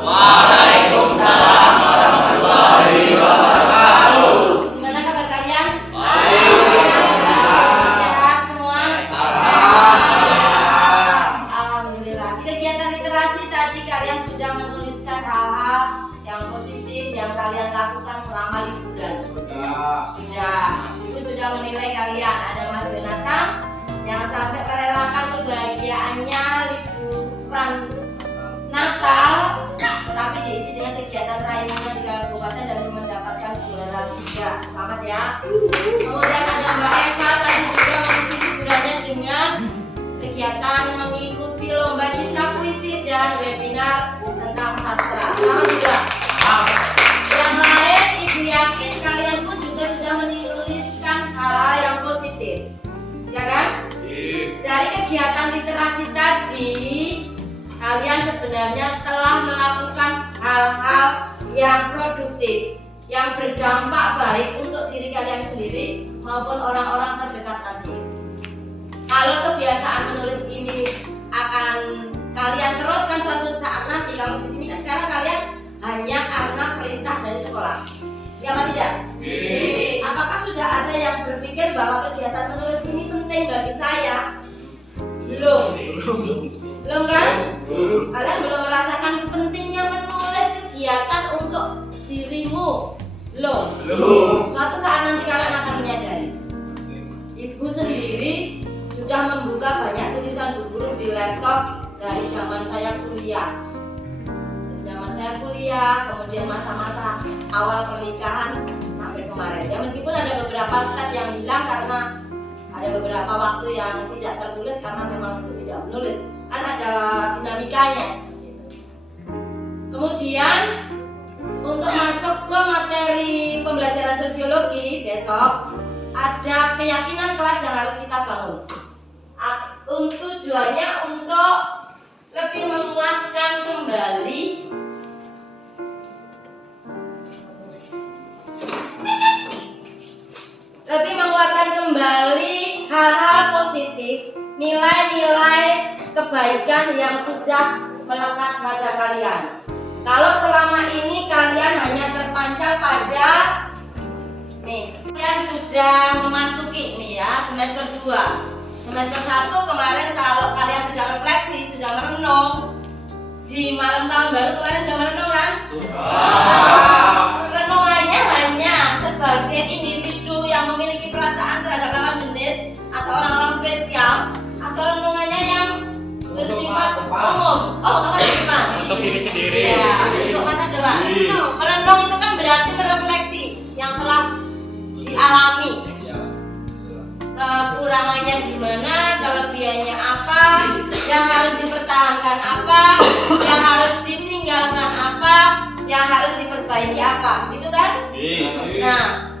Waalaikumsalam warahmatullahi wabarakatuh. Gimana kabar kalian? Baik. Sehat semua? Alhamdulillah. Di kegiatan literasi tadi kalian sudah menuliskan hal-hal yang positif yang kalian lakukan selama liburan. Sudah. Ibu sudah menilai kalian. Ada Mas Jonathan yang sampai merelakan kebahagiaannya liburan Natal, tetapi diisi dengan kegiatan lainnya di kabupaten dan mendapatkan juara 3. Selamat ya. Kemudian ada Mbak Eva tadi juga mengisi liburannya dengan kegiatan mengikuti lomba cinta puisi dan webinar tentang sastra. Selamat juga. Yang lain, Ibu yakin kalian pun juga sudah menuliskan hal-hal yang positif, ya kan? Dari kegiatan literasi tadi, kalian sebenarnya telah melakukan hal-hal yang produktif, yang berdampak baik untuk diri kalian sendiri maupun orang-orang terdekat nanti. Kalau kebiasaan menulis ini akan kalian teruskan suatu saat nanti, kalau di sini kan sekarang kalian hanya karena perintah dari sekolah, ya apa tidak? Apakah sudah ada yang berpikir bahwa kegiatan menulis ini penting bagi saya? Belum kan? Kalian belum merasakan pentingnya menulis kegiatan untuk dirimu. Belum. Suatu saat nanti kalian akan menyadari. Ibu sendiri sudah membuka banyak tulisan guru di laptop dari zaman saya kuliah. Kemudian masa-masa awal pernikahan sampai kemarin. Ya meskipun ada beberapa slide yang hilang karena ada beberapa waktu yang tidak tertulis karena memang untuk tidak menulis, kan ada dinamikanya. Kemudian untuk masuk ke materi pembelajaran sosiologi besok ada keyakinan kelas yang harus kita bangun. Tujuannya untuk lebih menguatkan kembali hal-hal positif, nilai-nilai kebaikan yang sudah melekat pada kalian. Kalau selama ini kalian hanya terpancar pada kalian sudah memasuki semester 2. Semester 1 kemarin kalau kalian sudah refleksi, sudah merenung di malam tahun baru kemarin sudah merenung kan? Renungannya hanya sebagai individu yang memiliki perasaan terhadap lawan jenis atau orang-orang spesial, atau renungannya yang bersifat umum. Untuk diri sendiri. Ya, untuk masa depan. Merenung itu kan berarti merefleksi yang telah dialami. Kekurangannya di mana, kelebihannya apa, yang harus dipertahankan apa, yang harus ditinggalkan apa, yang harus diperbaiki apa, gitu kan? Nah,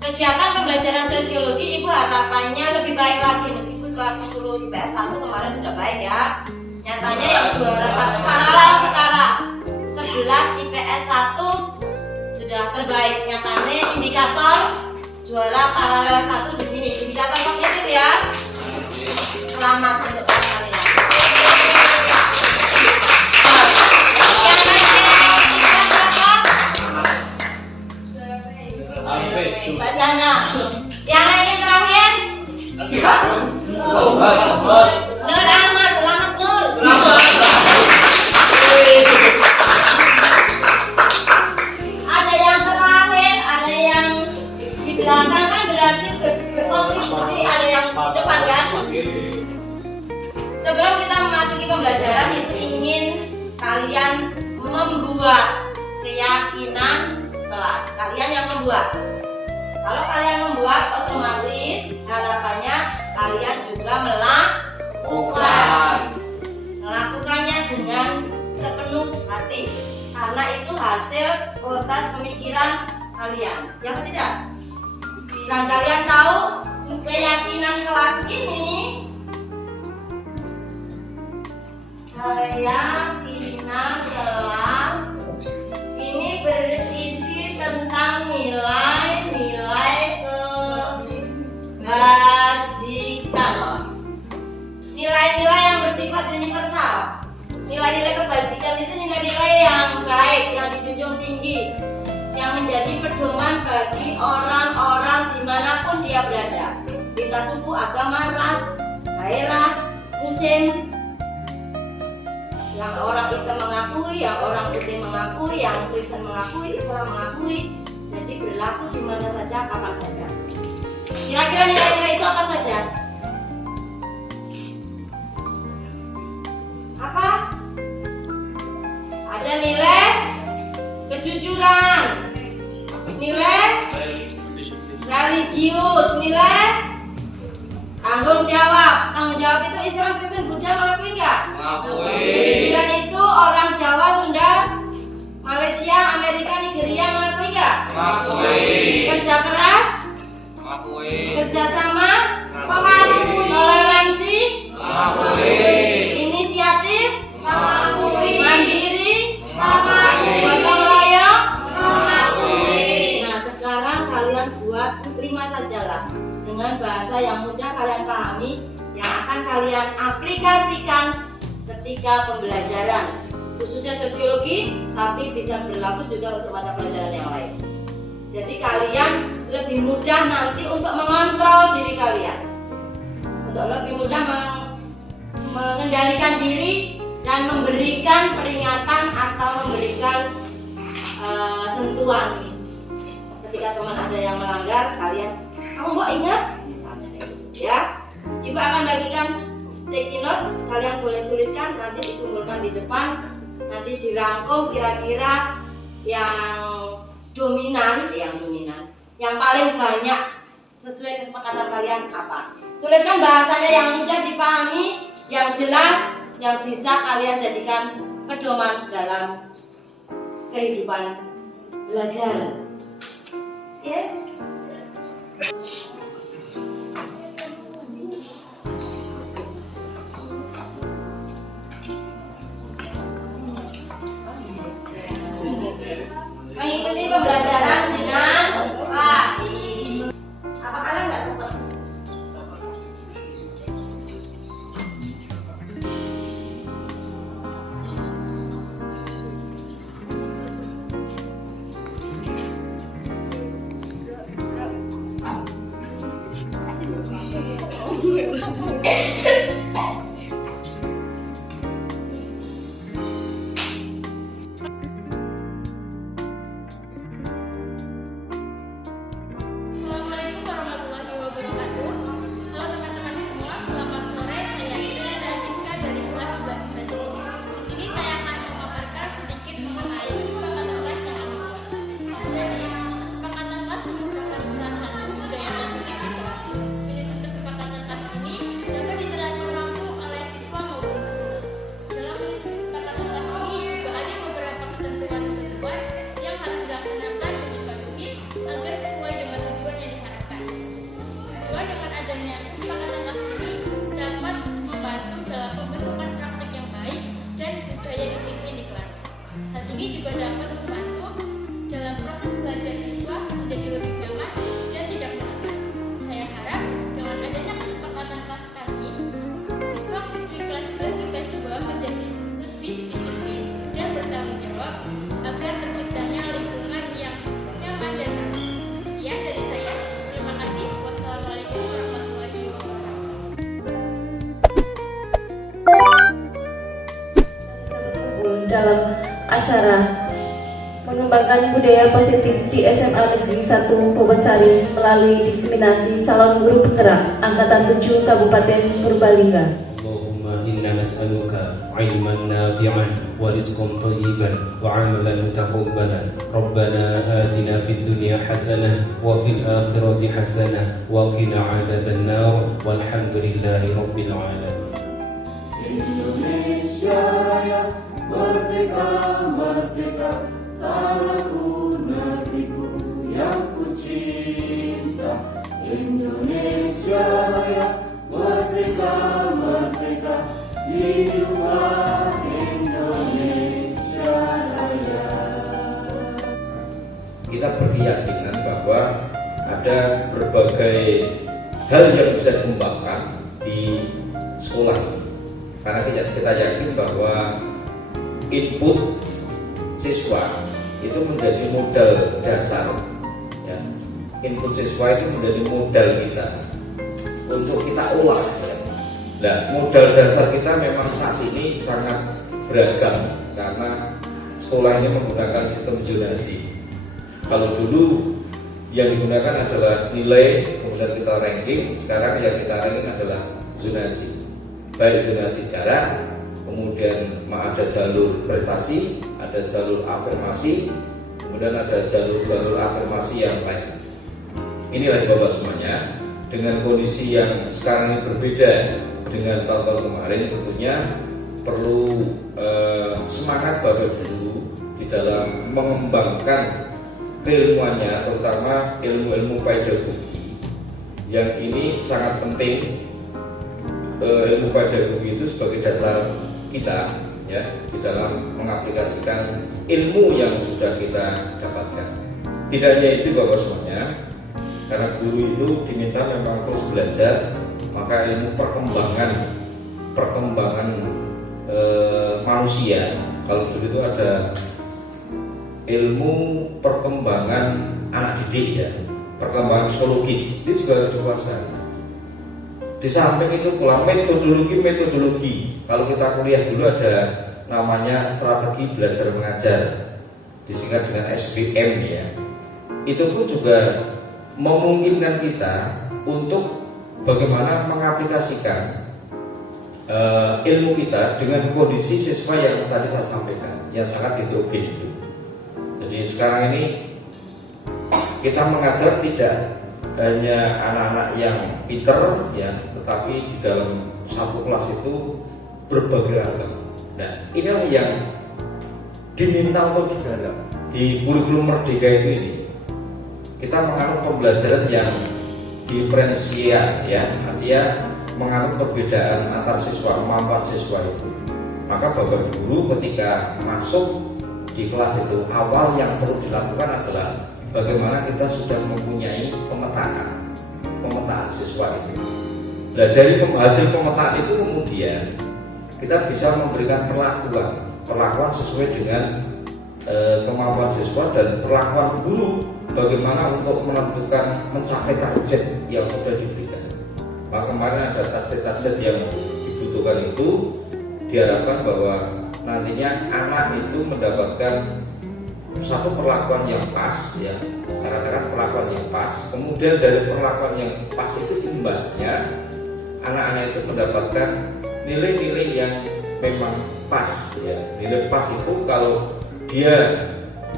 kegiatan pembelajaran sosiologi Ibu harapannya lebih baik lagi, meskipun kelas 10 IPS 1 kemarin sudah baik ya. Nyatanya yang juara 1 paralel sekarang 11 IPS 1 sudah terbaik. Nyatanya indikator juara paralel 1 di sini, indikator kognitif ya. Selamat untuk kalian. Mbak Sana, yang ranking terakhir Nur Ahmad, selamat Nur. Ada yang terakhir, ada yang di belakang kan berarti berkontribusi, ada yang di depan kan? Sebelum kita memasuki pembelajaran, Ibu ingin kalian membuat keyakinan kelas. Kalian yang membuat. Kalau kalian membuat, otomatis harapannya kalian juga melakukannya dengan sepenuh hati, karena itu hasil proses pemikiran kalian, ya atau tidak? Dan kalian tahu keyakinan kelas ini, berisi tentang nilai-nilai kebajikan. Nilai-nilai yang bersifat universal. Nilai-nilai kebajikan itu nilai-nilai yang menjadi pedoman bagi orang-orang dimanapun dia berada, lintas suku, agama, ras, daerah, musim. Yang orang hitam mengakui, yang orang putih mengakui, yang Kristen mengakui, Islam mengakui. Jadi berlaku di mana saja, kapan saja. Kira-kira nilai-nilai itu apa saja? Apa? Ada nilai kejujuran, nilai religius, nilai tanggung jawab. Tanggung jawab itu Islam, Kristen, Buddha mengakui nggak? Mengakui. Kejujuran itu orang Jawa, Sunda, Malaysia, Amerika, Nigeria mengakui nggak? Mengakui. Kerja keras, Mengakui. kerjasama, Mengakui. toleransi, Mengakui. inisiatif, Mengakui. mandiri, Mengakui. gotong royong. Mengakui. Nah, sekarang kalian buat 5 sajalah dengan bahasa yang mudah kalian pahami, yang akan kalian aplikasikan ketika pembelajaran, khususnya sosiologi, tapi bisa berlaku juga untuk mata pelajaran yang lain. Jadi kalian lebih mudah nanti untuk mengontrol diri kalian, untuk lebih mudah mengendalikan diri dan memberikan peringatan atau memberikan sentuhan. Ketika teman ada yang melanggar, kalian, kamu mau ingat? Misalnya kayak gitu ya. Ibu akan bagikan sticky note, kalian boleh tuliskan, nanti dikumpulkan di depan, nanti dirangkum kira-kira yang dominan, yang paling banyak sesuai kesepakatan kalian apa. Tuliskan bahasanya yang mudah dipahami, yang jelas, yang bisa kalian jadikan pedoman dalam kehidupan belajar. Ya. Mengikuti pembelajaran dengan baik. Apa kalian nggak sempat? Assalamualaikum warahmatullahi wabarakatuh. Halo teman-teman semua, selamat sore. Saya Irina dan Rizka dari kelas 11 IPS. Di sini saya akan memaparkan sedikit mengenai kesepakatan kelas yang kami buat. Jadi, kesepakatan kelas merupakan salah satu budaya positif di kelas. Menyusun kesepakatan kelas ini dapat diterapkan langsung oleh siswa maupun guru. Dalam menyusun kesepakatan kelas ini juga ada beberapa ketentuan-ketentuan yang harus dilaksanakan dan dipatuhi agar sesuai dengan tujuan yang diharapkan. Tujuan dengan adanya kesepakatan kelas ini dapat membantu dalam pembentukan praktek yang baik dan budaya disiplin di kelas. Hal ini juga dapat membantu dalam proses belajar siswa menjadi lebih nyaman dan tidak menekan. Saya harap dengan adanya kesepakatan kelas kami, siswa-siswi kelas 11 IPS 2 menjadi lebih disiplin dan bertanggung jawab agar terciptanya lingkungan yang nyaman dan harmonis. Sekian dari saya. Terima kasih. Wassalamualaikum warahmatullahi wabarakatuh. Dalam acara mengembangkan budaya positif di SMA Negeri 1 Pobonsari melalui diseminasi calon guru penggerak Angkatan 7 Kabupaten Purbalingga. Allahumma inna nas'aluka ilman nafi'an wa rizqan thayyiban wa 'amalan mutaqabbalan. Rabbana atina fid dunya hasanah wa fil akhirati hasanah wa qina 'adzaban nar walhamdulillahi rabbil alamin. Indonesia Raya merdeka, merdeka, tanahku negeriku yang ku cinta. Indonesia Raya merdeka, merdeka, hiduplah Indonesia Raya. Kita berkeyakinan bahwa ada berbagai hal yang bisa dikembangkan di sekolah ini. Karena kita yakin bahwa input siswa itu menjadi modal dasar ya. Input siswa itu menjadi modal kita untuk kita olah ya. Nah, modal dasar kita memang saat ini sangat beragam karena sekolah ini menggunakan sistem zonasi. Kalau dulu yang digunakan adalah nilai, kemudian kita ranking. Sekarang yang kita ranking adalah zonasi, baik zonasi jarak, kemudian ada jalur prestasi, ada jalur afirmasi, kemudian ada jalur afirmasi yang lain. Inilah Bapak semuanya, dengan kondisi yang sekarang ini berbeda dengan tahun-tahun kemarin, tentunya perlu semangat Bapak Guru di dalam mengembangkan keilmuannya, terutama ilmu-ilmu pedagogi yang ini sangat penting. Ilmu pedagogi itu sebagai dasar kita ya di dalam mengaplikasikan ilmu yang sudah kita dapatkan. Tidak hanya itu Bapak semuanya, karena guru itu diminta memang terus belajar, maka ilmu perkembangan manusia, kalau dulu itu ada ilmu perkembangan anak didik ya, perkembangan psikologis, itu juga harus dikuasai. Di samping itu pula metodologi. Kalau kita kuliah dulu ada namanya strategi belajar mengajar, disingkat dengan SBM ya. Itu pun juga memungkinkan kita untuk bagaimana mengaplikasikan ilmu kita dengan kondisi siswa yang tadi saya sampaikan, yang sangat heterogen itu. Jadi sekarang ini kita mengajar tidak hanya anak-anak yang pinter ya, tetapi di dalam satu kelas itu berbagai ragam. Nah, inilah yang diminta untuk digarap di kurikulum Merdeka itu ini. Kita menganut pembelajaran yang diferensial ya, artinya menganut perbedaan antar siswa, kemampuan siswa itu. Maka Bapak Guru ketika masuk di kelas itu, awal yang perlu dilakukan adalah bagaimana kita sudah mempunyai pemetaan siswa itu. Nah, dari hasil pemetaan itu kemudian kita bisa memberikan perlakuan sesuai dengan kemampuan siswa dan perlakuan guru bagaimana untuk menentukan mencapai target yang sudah diberikan. Maka kemarin ada target-target yang dibutuhkan itu, diharapkan bahwa nantinya anak itu mendapatkan satu perlakuan yang pas ya, katakan perlakuan yang pas. Kemudian dari perlakuan yang pas itu imbasnya anak-anak itu mendapatkan nilai-nilai yang memang pas ya. Nilai pas itu kalau dia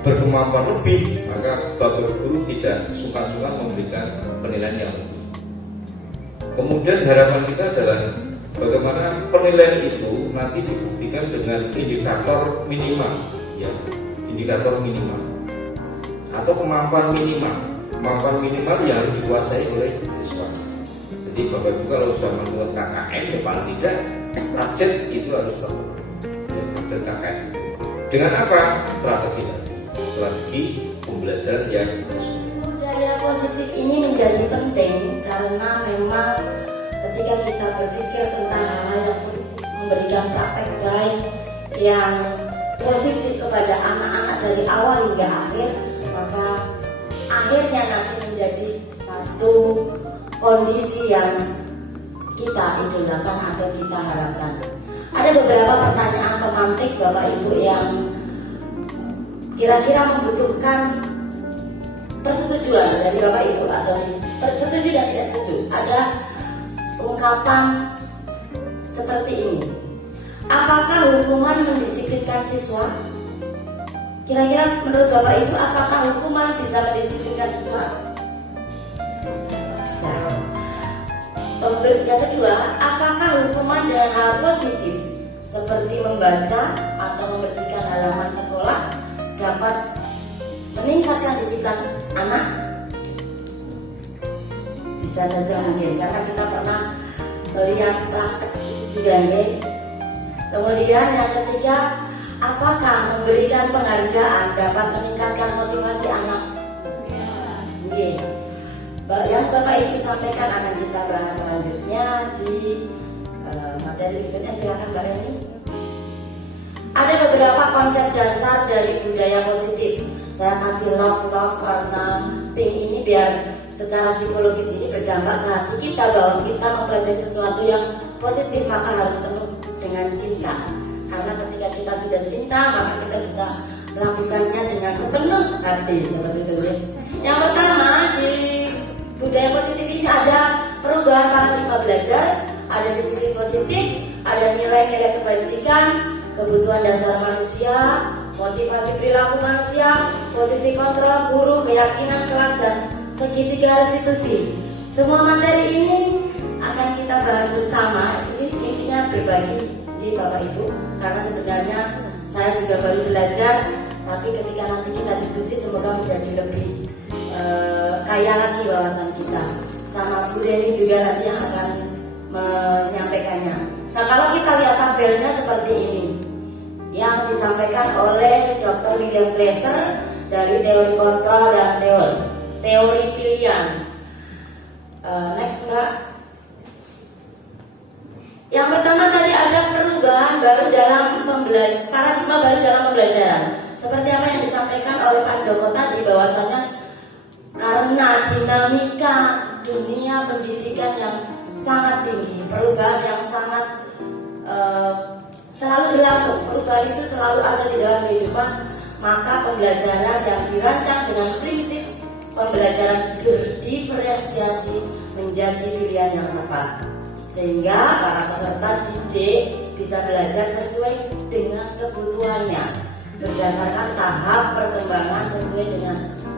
berkemampuan lebih, maka Bapak Guru tidak sungkan-sungkan memberikan penilaian yang lebih. Kemudian harapan kita adalah bagaimana penilaian itu nanti dibuktikan dengan indikator minimal ya, indikator minimal atau kemampuan minimal yang dikuasai oleh siswa. Jadi Bapak Ibu kalau sudah melakukan KKN ya paling tidak target itu harus terpenuhi ya, target KKN. Dengan apa? Strategi pembelajaran yang budaya positif ini menjadi penting karena memang ketika kita berpikir tentang hal yang positif, memberikan praktek baik yang positif kepada anak-anak dari awal hingga akhir, maka akhirnya nanti menjadi satu kondisi yang kita idolakan atau kita harapkan. Ada beberapa pertanyaan pemantik Bapak Ibu yang kira-kira membutuhkan persetujuan dari Bapak Ibu atau setuju dan tidak setuju. Ada ungkapan seperti ini. Apakah hukuman mendisiplinkan siswa? Kira-kira menurut Bapak Ibu apakah hukuman bisa mendisiplinkan siswa? Bisa. Yang kedua, apakah hukuman dengan hal positif seperti membaca atau membersihkan halaman sekolah dapat meningkatkan disiplin anak? Bisa saja mungkin, karena kita pernah melihat praktek juga ya. Kemudian yang ketiga, apakah memberikan penghargaan dapat meningkatkan motivasi anak? Iya. Yang Bapak Ibu sampaikan akan kita bahas selanjutnya di materi berikutnya. Silakan Mbak Reni. Ada beberapa konsep dasar dari budaya positif. Saya kasih love warna pink ini biar secara psikologis ini berdampak ke hati kita bahwa kita mempelajari sesuatu yang positif, maka harus penuh dengan cinta. Karena ketika kita sudah cinta, maka kita bisa melakukannya dengan sepenuh hati seperti itu. Yang pertama, di budaya positif ini ada perubahan paradigma belajar, ada disiplin positif, ada nilai-nilai kebajikan, kebutuhan dasar manusia, motivasi perilaku manusia, posisi kontrol guru, keyakinan kelas, dan segitiga restitusi. Semua materi ini akan kita bahas bersama. Ini intinya berbagi di Bapak Ibu, karena sebenarnya saya juga baru belajar, tapi ketika nanti kita diskusi semoga menjadi lebih kaya lagi wawasan kita. Sama Bu Deni juga nanti yang akan menyampaikannya. Nah, kalau kita lihat tabelnya seperti ini, yang disampaikan oleh Dr. William Glasser dari teori kontrol dan teori pilihan. Next, Mbak. Yang pertama tadi ada perubahan baru dalam paradigma baru dalam pembelajaran. Seperti apa yang disampaikan oleh Pak Joko tadi, bahwasanya karena dinamika dunia pendidikan yang sangat tinggi, perubahan yang sangat selalu berlangsung, perubahan itu selalu ada di dalam kehidupan, maka pembelajaran yang dirancang dengan prinsip pembelajaran berdiferensiasi menjadi pilihan yang tepat, sehingga para peserta didik bisa belajar sesuai dengan kebutuhannya berdasarkan tahap perkembangan sesuai dengan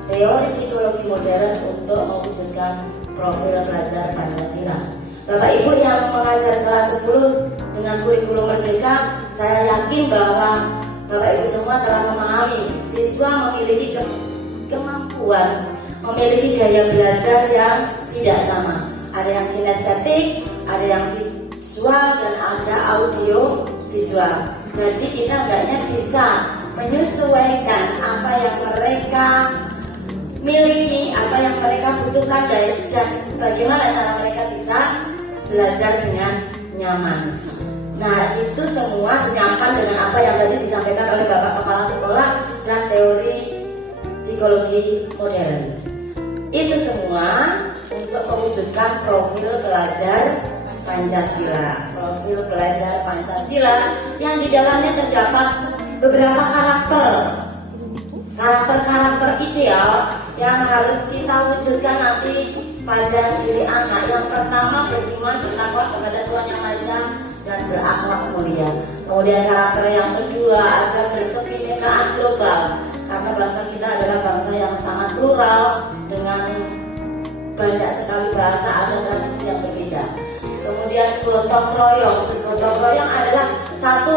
teori psikologi modern untuk mewujudkan profil pelajar Pancasila. Bapak Ibu yang mengajar kelas 10 dengan kurikulum merdeka, saya yakin bahwa Bapak Ibu semua telah memahami siswa memiliki kemampuan, memiliki gaya belajar yang tidak sama. Ada yang kinestetik, ada yang visual, dan ada audio visual. Jadi kita hendaknya bisa menyesuaikan apa yang mereka miliki, apa yang mereka butuhkan, dan bagaimana cara mereka bisa belajar dengan nyaman. Nah, itu semua senyaman dengan apa yang tadi disampaikan oleh Bapak Kepala Sekolah dan teori psikologi modern. Itu semua untuk mewujudkan profil pelajar Pancasila. Profil pelajar Pancasila yang di dalamnya terdapat beberapa karakter ideal yang harus kita wujudkan nanti pada diri anak. Yang pertama, beriman, bertakwa kepada Tuhan Yang Maha Esa, dan berakhlak mulia. Kemudian karakter yang kedua adalah berkebinekaan global, karena bangsa kita adalah bangsa yang sangat plural dengan banyak sekali bahasa, ada tradisi yang berbeda. Kemudian gotong royong. Gotong royong adalah satu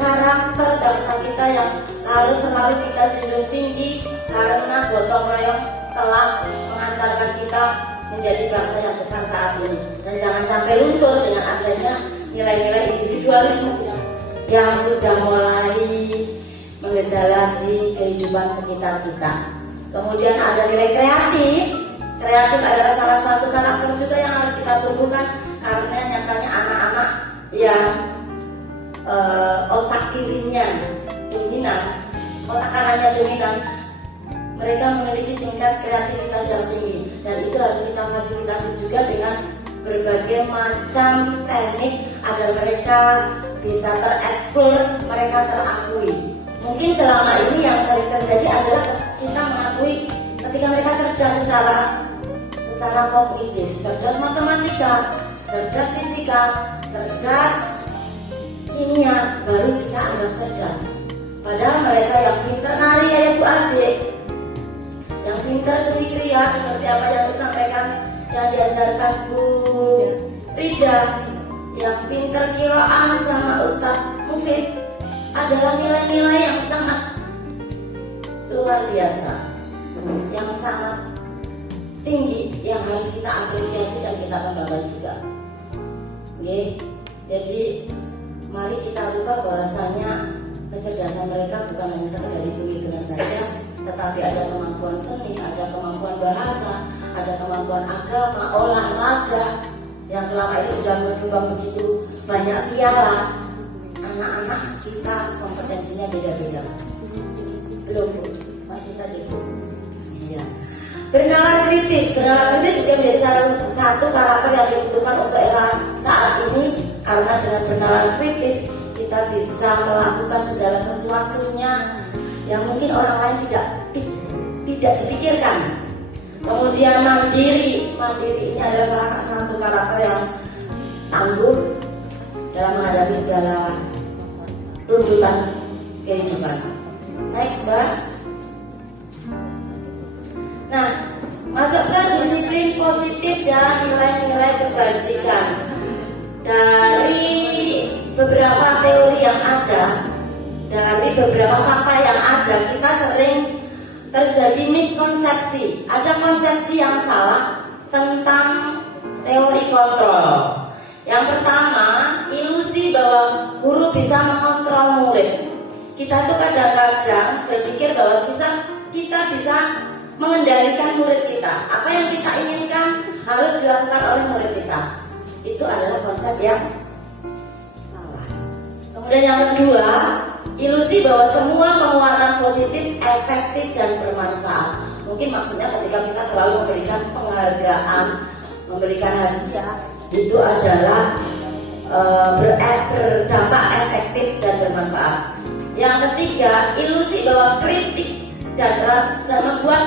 karakter bangsa kita yang harus selalu kita junjung tinggi, karena gotong royong telah mengantarkan kita menjadi bangsa yang besar saat ini. Dan jangan sampai luntur dengan adanya nilai-nilai individualisme yang sudah mulai mengejala di kehidupan sekitar kita. Kemudian ada nilai kreatif. Kreatif adalah salah satu karakter juga yang harus kita tumbuhkan, karena nyatanya anak-anak yang otak kirinya dominan, otak kanannya dominan, mereka memiliki tingkat kreativitas yang tinggi, dan itu harus kita fasilitasi juga dengan berbagai macam teknik agar mereka bisa tereksplor, mereka terakui. Mungkin selama ini yang sering terjadi adalah kita mengakui ketika mereka cerdas secara kognitif, cerdas matematika, cerdas fisika, cerdas kimia, baru kita anggap cerdas. Padahal mereka yang pintar nari ya Bu Adik, yang pintar seni kriya seperti apa yang disampaikan, yang diajarkan Bu Rida, yang pintar qiraah sama Ustadz Mufid, adalah nilai-nilai yang sangat luar biasa, yang sangat tinggi, yang harus kita apresiasi dan kita kembangkan juga. Oke, jadi mari kita lupa bahwasanya kecerdasan mereka bukan hanya sekedar hitung-hitungan saja, tetapi ada kemampuan seni, ada kemampuan bahasa, ada kemampuan agama, olahraga yang selama ini sudah berkembang begitu banyak piala. Anak-anak kita kompetensinya beda-beda. Belum, masih tadi. Iya. Bernalar kritis juga menjadi salah satu karakter yang dibutuhkan untuk era saat ini, karena dengan bernalar kritis kita bisa melakukan segala sesuatunya yang mungkin orang lain tidak dipikirkan. Kemudian mandiri ini adalah salah satu karakter yang tangguh dalam menghadapi segala tuntutan kehidupan. Next, Mbak. Nah, masukkan disiplin positif dan nilai-nilai kebajikan. Dari beberapa teori yang ada, dari beberapa fakta yang ada, kita sering terjadi miskonsepsi. Ada konsepsi yang salah tentang teori kontrol. Yang pertama, ilusi bahwa guru bisa mengontrol murid. Kita tuh kadang-kadang berpikir bahwa kita bisa mengendalikan murid kita. Apa yang kita inginkan harus dilakukan oleh murid kita. Itu adalah konsep yang salah. Kemudian yang kedua, ilusi bahwa semua penguatan positif efektif dan bermanfaat. Mungkin maksudnya ketika kita selalu memberikan penghargaan, memberikan hadiah, itu adalah berdampak efektif dan bermanfaat. Yang ketiga, ilusi bahwa kritik dan membuat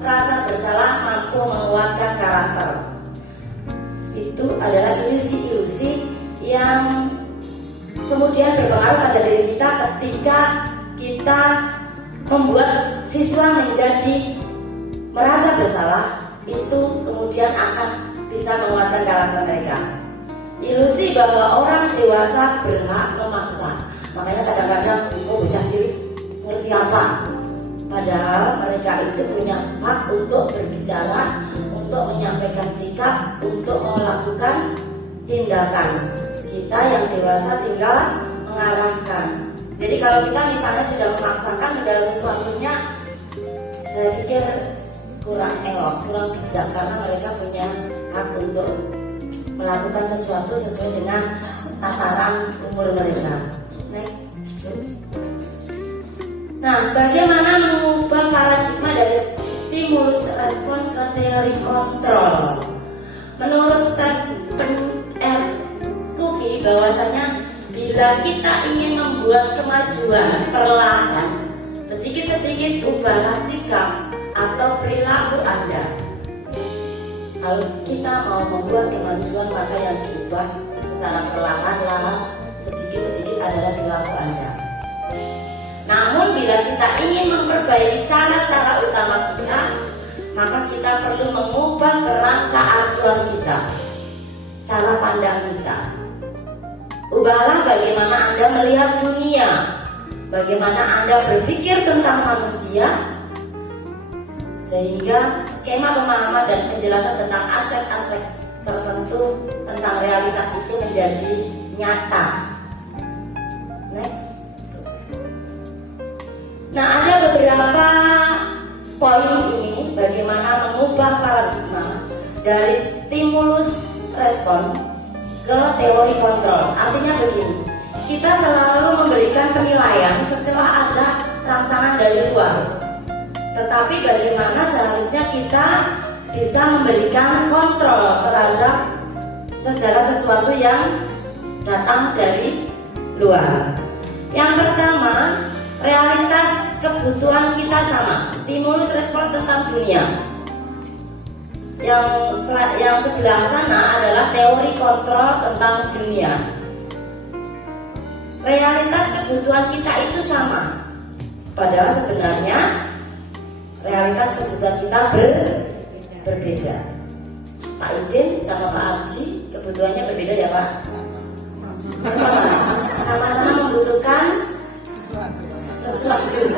rasa bersalah mampu menguatkan karakter. Itu adalah ilusi-ilusi yang kemudian berpengaruh pada diri kita ketika kita membuat siswa menjadi merasa bersalah. Itu kemudian akan bisa menguatkan karakter mereka. Ilusi bahwa orang dewasa berhak memaksa. Makanya kadang-kadang bocah cilik ngerti apa? Padahal mereka itu punya hak untuk berbicara, untuk menyampaikan sikap, untuk melakukan tindakan. Kita yang dewasa tinggal mengarahkan. Jadi kalau kita misalnya sudah memaksakan segala sesuatunya, saya pikir kurang elok, kurang bijak, karena mereka punya hak untuk melakukan sesuatu sesuai dengan tataran umur mereka. Next. Nah, bagaimana mengubah paradigma dari stimulus respon ke teori kontrol? Menurut Stephen R. Covey, bahwasanya bila kita ingin membuat kemajuan perlahan, sedikit-sedikit ubahlah sikap atau perilaku Anda. Kalau kita mau membuat kemajuan, maka yang diubah secara perlahan-lahan, sedikit-sedikit adalah perilaku Anda. Namun bila kita ingin memperbaiki cara-cara utama kita, maka kita perlu mengubah kerangka acuan kita, cara pandang kita. Ubahlah bagaimana Anda melihat dunia, bagaimana Anda berpikir tentang manusia, sehingga skema pemahaman dan penjelasan tentang aspek-aspek tertentu tentang realitas itu menjadi nyata. Next. Nah, ada beberapa poin ini bagaimana mengubah paradigma dari stimulus respon ke teori kontrol. Artinya begini, kita selalu memberikan penilaian setelah ada rangsangan dari luar. Tetapi bagaimana seharusnya kita bisa memberikan kontrol terhadap segala sesuatu yang datang dari luar. Yang pertama, realitas kebutuhan kita sama. Stimulus respon tentang dunia. Yang sebelah sana adalah teori kontrol tentang dunia. Realitas kebutuhan kita itu sama. Padahal sebenarnya realitas kebutuhan kita berbeda. Pak Idin sama Pak Arji kebutuhannya berbeda ya Pak? Sama-sama membutuhkan sesuatu.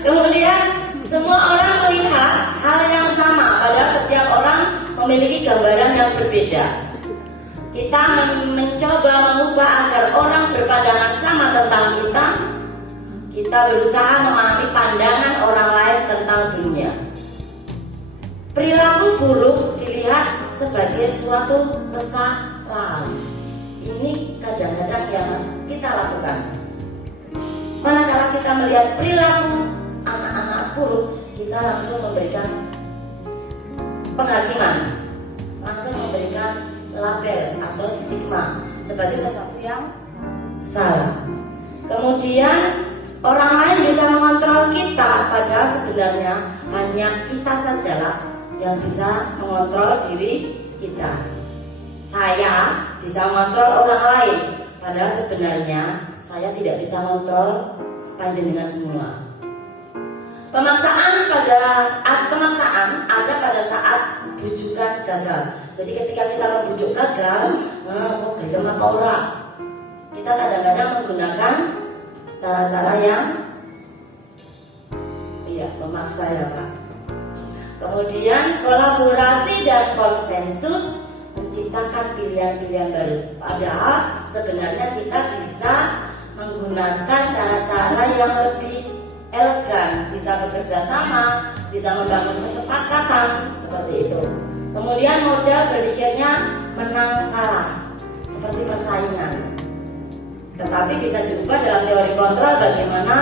Kemudian semua orang melihat hal yang sama, padahal setiap orang memiliki gambaran yang berbeda. Kita mencoba mengubah agar orang berpandangan sama tentang kita. Kita berusaha memahami pandangan orang lain tentang dunia. Perilaku buruk dilihat sebagai suatu kesalahan. Ini kadang-kadang yang kita lakukan. Manakala kita melihat perilaku anak-anak buruk, kita langsung memberikan penghakiman, langsung memberikan label atau stigma sebagai sesuatu yang salah. Kemudian orang lain bisa mengontrol kita, padahal sebenarnya hanya kita sajalah yang bisa mengontrol diri kita. Saya bisa mengontrol orang lain, padahal sebenarnya saya tidak bisa mengontrol panjenengan semua. Pemaksaan ada pada saat bujukan gagal. Jadi ketika kita membujuk gagal, kok gelem apa ora? Kita kadang-kadang menggunakan cara-cara yang memaksa ya Pak. Kemudian kolaborasi dan konsensus menciptakan pilihan-pilihan baru. Padahal sebenarnya kita bisa menggunakan cara-cara yang lebih elegan, bisa bekerja sama, bisa membangun kesepakatan seperti itu. Kemudian model berpikirnya menang kalah, seperti persaingan. Tetapi bisa diubah dalam teori kontrol bagaimana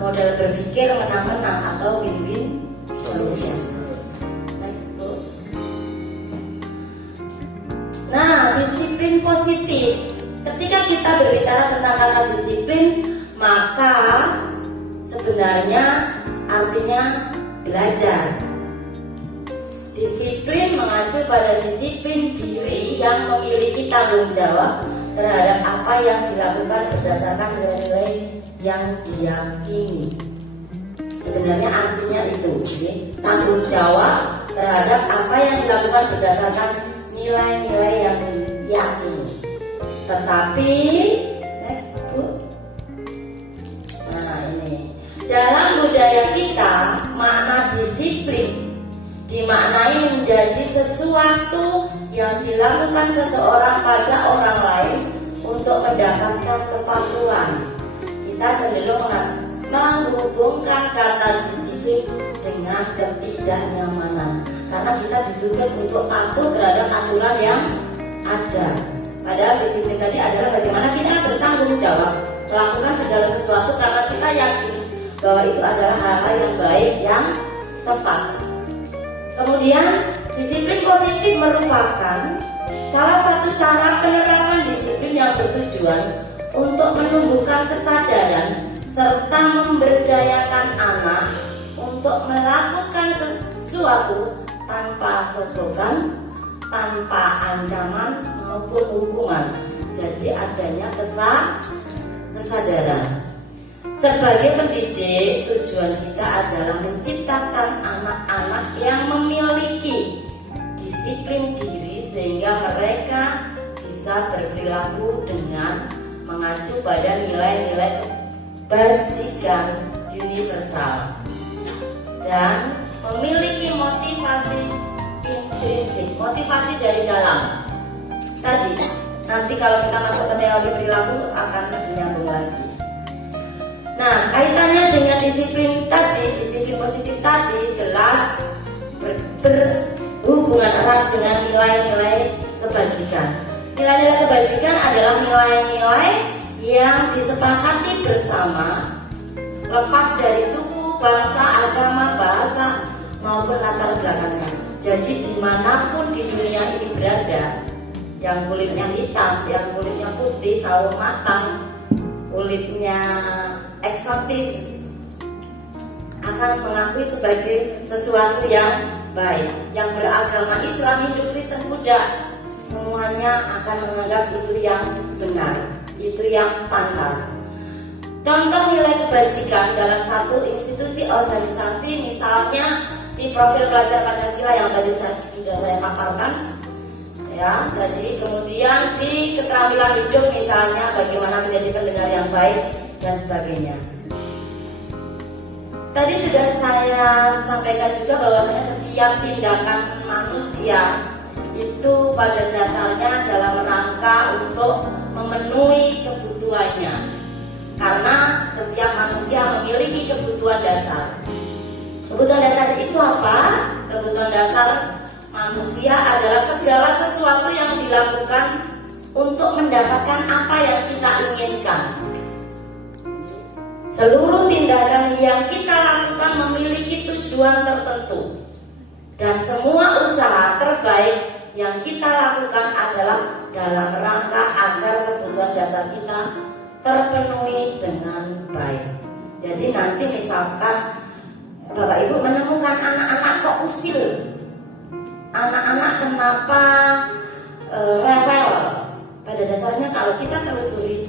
model berpikir menang-menang atau win-win solution. Next, Bu. Nah, disiplin positif. Ketika kita berbicara tentang kata disiplin, maka sebenarnya artinya belajar. Disiplin mengacu pada disiplin diri yang memiliki tanggung jawab terhadap apa yang dilakukan berdasarkan nilai-nilai yang diyakini. Sebenarnya artinya itu, tanggung jawab terhadap apa yang dilakukan berdasarkan nilai-nilai yang diyakini. Tetapi, next Bu. Nah ini, dalam budaya kita, makna disiplin dimaknai menjadi sesuatu yang dilakukan seseorang pada orang lain untuk mendapatkan kepatuhan. Kita cenderung menghubungkan kata disiplin dengan ketidaknyamanan, karena kita dituntut untuk patuh terhadap aturan yang ada. Padahal disiplin tadi adalah bagaimana kita bertanggung jawab melakukan segala sesuatu karena kita yakin bahwa itu adalah hal-hal yang baik, yang tepat. Kemudian disiplin positif merupakan salah satu cara penerapan disiplin yang bertujuan untuk menumbuhkan kesadaran serta memberdayakan anak untuk melakukan sesuatu tanpa sogokan, tanpa ancaman maupun hukuman. Jadi adanya kesadaran. Sebagai pendidik, tujuan kita adalah menciptakan anak-anak yang memiliki disiplin diri sehingga mereka bisa berperilaku dengan mengacu pada nilai-nilai kebajikan universal dan memiliki motivasi intrinsik, motivasi dari dalam. Tadi, nanti kalau kita masuk ke teori perilaku akan lebih nyambung lagi. Nah, kaitannya dengan disiplin tadi, disiplin positif tadi jelas berhubungan erat dengan nilai-nilai kebajikan. Nilai-nilai kebajikan adalah nilai-nilai yang disepakati bersama, lepas dari suku, bangsa, agama, bahasa, maupun latar belakangnya. Jadi dimanapun di dunia ini berada, yang kulitnya hitam, yang kulitnya putih, sawo matang, kulitnya eksotis, akan mengakui sebagai sesuatu yang baik. Yang beragama Islam, Hindu, Kristen, Buddha, semuanya akan menganggap itu yang benar, itu yang pantas. Contoh nilai kebajikan dalam satu institusi organisasi, misalnya di profil pelajar Pancasila yang tadi sudah saya paparkan, ya. Jadi kemudian di keterampilan hidup, misalnya bagaimana menjadi pendengar yang baik dan sebagainya. Tadi sudah saya sampaikan juga bahwasanya setiap tindakan manusia itu pada dasarnya dalam rangka untuk memenuhi kebutuhannya. Karena setiap manusia memiliki kebutuhan dasar. Kebutuhan dasar itu apa? Kebutuhan dasar manusia adalah segala sesuatu yang dilakukan untuk mendapatkan apa yang kita inginkan. Seluruh tindakan yang kita lakukan memiliki tujuan tertentu, dan semua usaha terbaik yang kita lakukan adalah dalam rangka agar kebutuhan dasar kita terpenuhi dengan baik. Jadi nanti misalkan Bapak Ibu menemukan anak-anak kok usil, anak-anak kenapa rewel. Pada dasarnya kalau kita telusuri,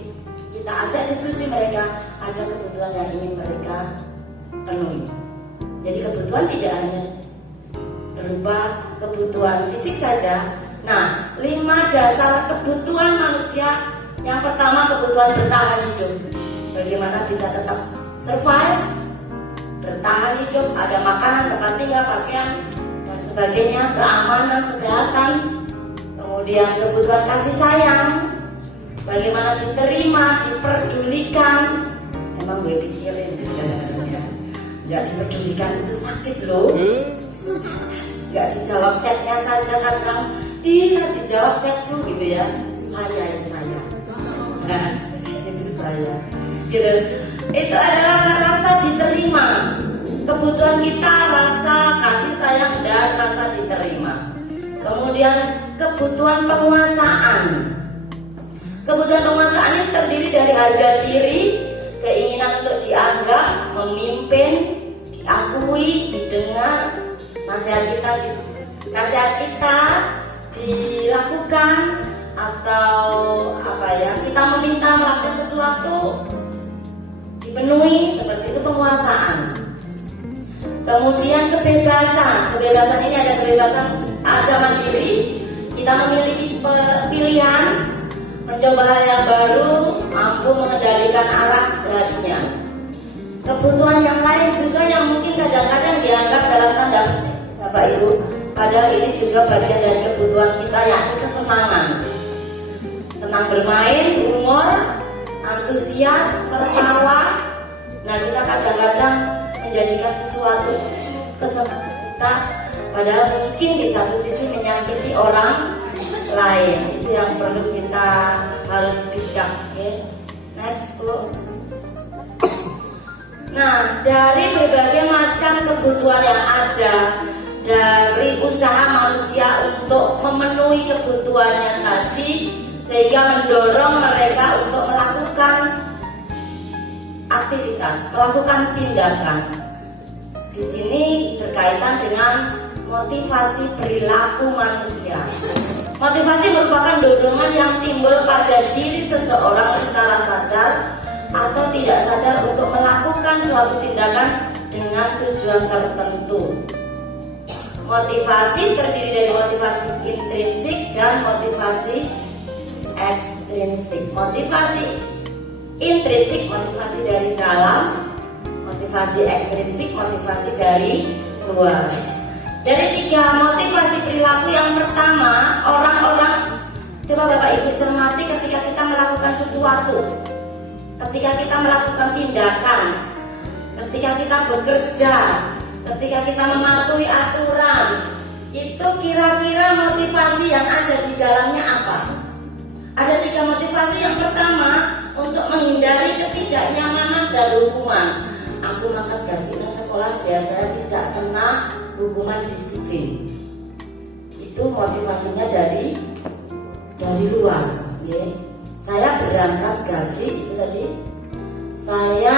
kita ajak diskusi mereka, ada kebutuhan yang ingin mereka penuhi. Jadi kebutuhan tidak hanya berupa kebutuhan fisik saja. Nah, 5 dasar kebutuhan manusia. Yang pertama, kebutuhan bertahan hidup. Bagaimana bisa tetap survive, bertahan hidup, ada makanan, tempat tinggal, pakaian, dan sebagainya, keamanan, kesehatan. Kemudian kebutuhan kasih sayang, bagaimana diterima, diperdulikan. Emang gue pikirin, nggak diperdulikan itu sakit loh. Nggak dijawab chatnya saja kadang, iya dijawab chatku gitu ya. Saya itu saya, nah itu saya. Gitu. Itu adalah rasa diterima. Kebutuhan kita rasa kasih sayang dan rasa diterima. Kemudian kebutuhan penguasaan. Kebutuhan penguasaan ini terdiri dari harga diri, keinginan untuk dianggap, memimpin, diakui, didengar, nasihat kita dilakukan, atau kita meminta melakukan sesuatu dipenuhi, seperti itu penguasaan. Kemudian kebebasan ini ada kebebasan, ada mandiri, kita memiliki pilihan, mencoba hal yang baru, mampu mengendalikan arah larinya. Kebutuhan yang lain juga yang mungkin kadang-kadang dianggap dalam tanda Bapak Ibu, padahal ini juga bagian dari kebutuhan kita, yakni kesenangan. Senang bermain, humor, antusias, tertawa. Nah, kita kadang-kadang menjadikan sesuatu kesenangan kita, padahal mungkin di satu sisi menyakiti orang lain. Itu yang perlu kita harus bijak. Okay? Next, Bu. Nah, dari berbagai macam kebutuhan yang ada, dari usaha manusia untuk memenuhi kebutuhannya tadi, sehingga mendorong mereka untuk melakukan aktivitas, melakukan tindakan. Di sini berkaitan dengan motivasi perilaku manusia. Motivasi merupakan dorongan yang timbul pada diri seseorang secara sadar atau tidak sadar untuk melakukan suatu tindakan dengan tujuan tertentu. Motivasi terdiri dari motivasi intrinsik dan motivasi ekstrinsik. Motivasi intrinsik, motivasi dari dalam; motivasi ekstrinsik, motivasi dari luar. Dari 3 motivasi perilaku yang pertama, orang-orang, coba Bapak Ibu cermati ketika kita melakukan sesuatu, ketika kita melakukan tindakan, ketika kita bekerja, ketika kita mematuhi aturan, itu kira-kira motivasi yang ada di dalamnya apa? Ada 3 motivasi. Yang pertama, untuk menghindari ketidaknyamanan dan hukuman. Aku mangkat gasina sekolah biasanya tidak kena hukuman disiplin. Itu motivasinya dari luar. Ya. Saya berangkat gasi itu tadi. Saya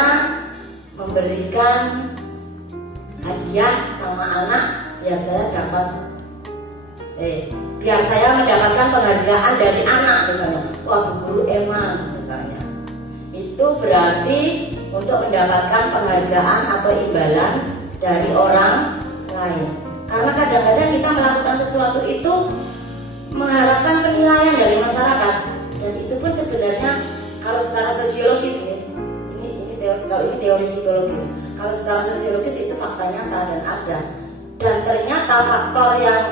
memberikan hadiah sama anak biar saya dapat biar saya mendapatkan penghargaan dari anak misalnya. Wah, Bu Guru emang misalnya. Itu berarti untuk mendapatkan penghargaan atau imbalan dari orang lain. Karena kadang-kadang kita melakukan sesuatu itu mengharapkan penilaian dari masyarakat, dan itu pun sebenarnya kalau secara sosiologis ya, kalau ini teori psikologis, kalau secara sosiologis itu fakta nyata dan ada. Dan ternyata faktor yang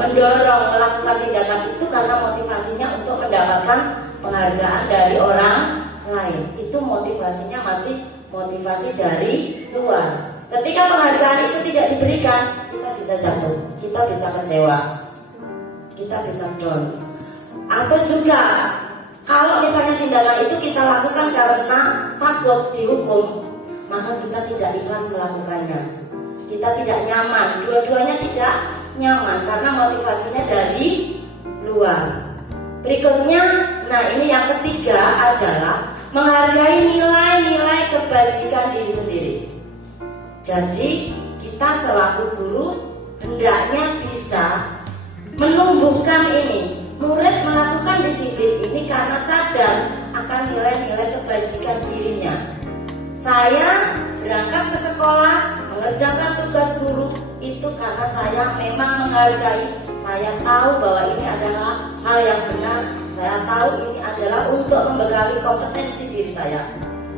mendorong melakukan tindakan itu karena motivasinya untuk mendapatkan penghargaan dari orang lain. Itu motivasinya masih motivasi dari luar. Ketika penghargaan itu tidak diberikan, kita bisa jatuh, kita bisa kecewa, kita bisa down. Atau juga Kalau misalnya tindakan itu kita lakukan karena takut dihukum, maka kita tidak ikhlas melakukannya. Kita tidak nyaman, dua-duanya tidak nyaman karena motivasinya dari luar. Berikutnya, nah ini yang ketiga adalah menghargai nilai-nilai kebajikan diri sendiri. Jadi kita selaku guru hendaknya bisa menumbuhkan ini. Murid melakukan disiplin ini karena sadar akan nilai-nilai kebajikan dirinya. Saya berangkat ke sekolah mengerjakan tugas guru itu karena saya memang menghargai. Saya tahu bahwa ini adalah hal yang benar. Saya tahu ini adalah untuk membekali kompetensi diri saya.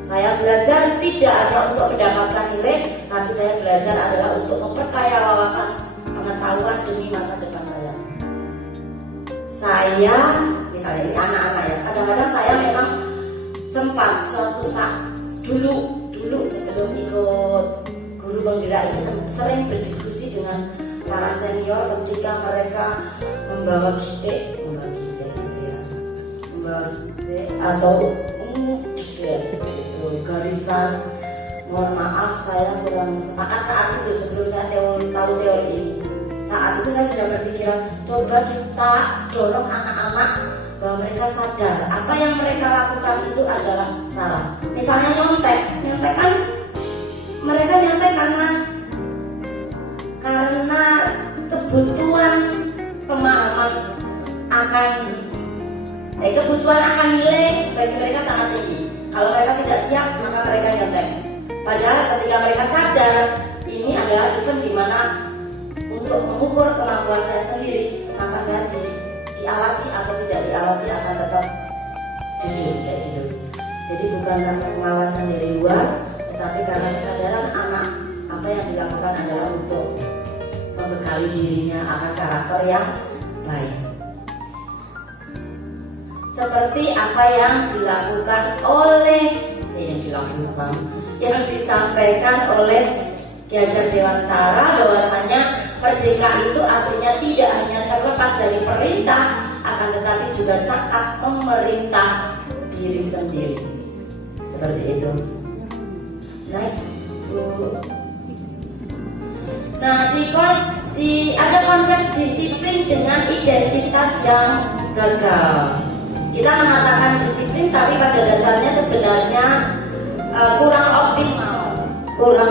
Saya belajar tidak hanya untuk mendapatkan nilai, tapi saya belajar adalah untuk memperkaya wawasan pengetahuan demi masa depan saya. Saya, misalnya ini anak-anak ya, kadang-kadang saya memang sempat suatu saat dulu sebelum ikut guru penggerak ini sering berdiskusi dengan para senior ketika mereka membawa gite atau garisan. Mohon maaf saya kurang sepakat saat itu sebelum saya tahu teori ini. Saat itu saya sudah berpikiran, coba kita dorong anak-anak bahwa mereka sadar apa yang mereka lakukan itu adalah salah. Misalnya nyontek kan mereka nyontek karena kebutuhan pemahaman akan kebutuhan akan nilai bagi mereka sangat tinggi. Kalau mereka tidak siap maka mereka nyontek. Padahal ketika mereka sadar ini adalah event di mana untuk mengukur kemampuan saya sendiri, maka saya diawasi atau tidak diawasi akan tetap jujur kayak gitu. Jadi bukan karena pengawasan dari luar, tetapi karena kesadaran anak apa yang dilakukan adalah untuk membekali dirinya akan karakter yang baik. Seperti apa yang dilakukan oleh yang disampaikan oleh Ki Hajar Dewantara, bahwasanya merdeka itu artinya tidak hanya terlepas dari perintah, akan tetapi juga cakap memerintah diri sendiri. Seperti itu. Next. Nah, ada konsep disiplin dengan identitas yang gagal. Kita mengatakan disiplin, tapi pada dasarnya sebenarnya kurang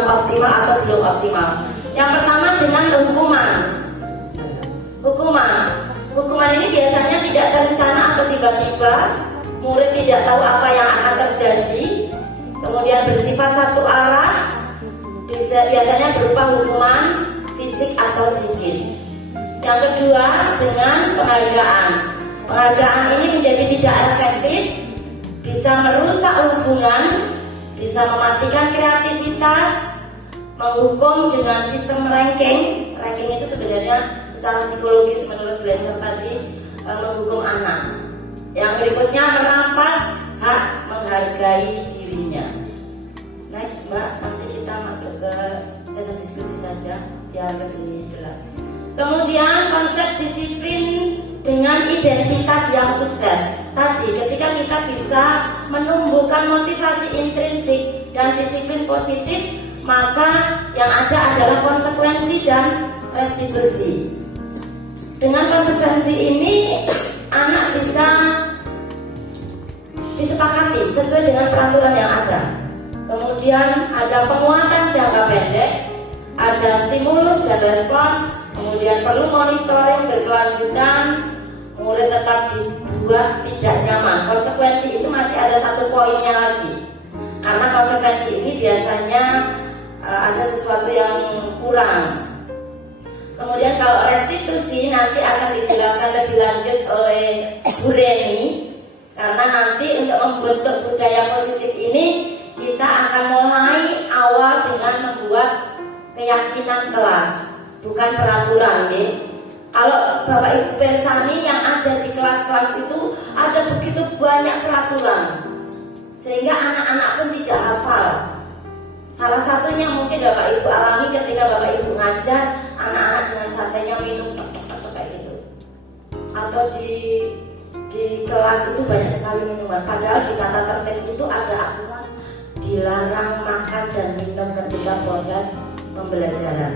optimal atau belum optimal. Yang pertama dengan hukuman ini biasanya tidak terencana atau tiba-tiba. Murid tidak tahu apa yang akan terjadi, kemudian bersifat satu arah, biasanya berupa hukuman fisik atau psikis. Yang kedua dengan penghargaan ini menjadi tidak efektif, bisa merusak hubungan, bisa mematikan kreativitas, menghukum dengan sistem ranking. Ranking itu sebenarnya secara psikologis menurut Glasser tadi menghukum anak. Yang berikutnya merampas hak menghargai dirinya. Next Mbak, nanti kita masuk ke sesi diskusi saja biar lebih jelas. Kemudian konsep disiplin dengan identitas yang sukses. Tadi ketika kita bisa menumbuhkan motivasi intrinsik dan disiplin positif, maka yang ada adalah konsekuensi dan restitusi. Dengan konsekuensi ini anak bisa disepakati sesuai dengan peraturan yang ada. Kemudian ada penguatan jangka pendek, ada stimulus dan respon, kemudian perlu monitoring berkelanjutan, murid tetap dibuat tidak nyaman. Konsekuensi itu masih ada satu poinnya lagi, karena konsekuensi ini biasanya ada sesuatu yang kurang. Kemudian kalau restitusi nanti akan dijelaskan lebih lanjut oleh Bu Reni, karena nanti untuk membentuk budaya positif ini kita akan mulai awal dengan membuat keyakinan kelas, bukan peraturan ya. Kalau Bapak Ibu Persani yang ada di kelas-kelas itu ada begitu banyak peraturan, sehingga anak-anak pun tidak hafal. Salah satunya mungkin Bapak Ibu alami ketika Bapak Ibu ngajar anak-anak dengan santainya minum tok kayak gitu, atau di kelas itu banyak sekali minuman. Padahal di tata tertib itu ada aturan dilarang makan dan minum ketika proses pembelajaran.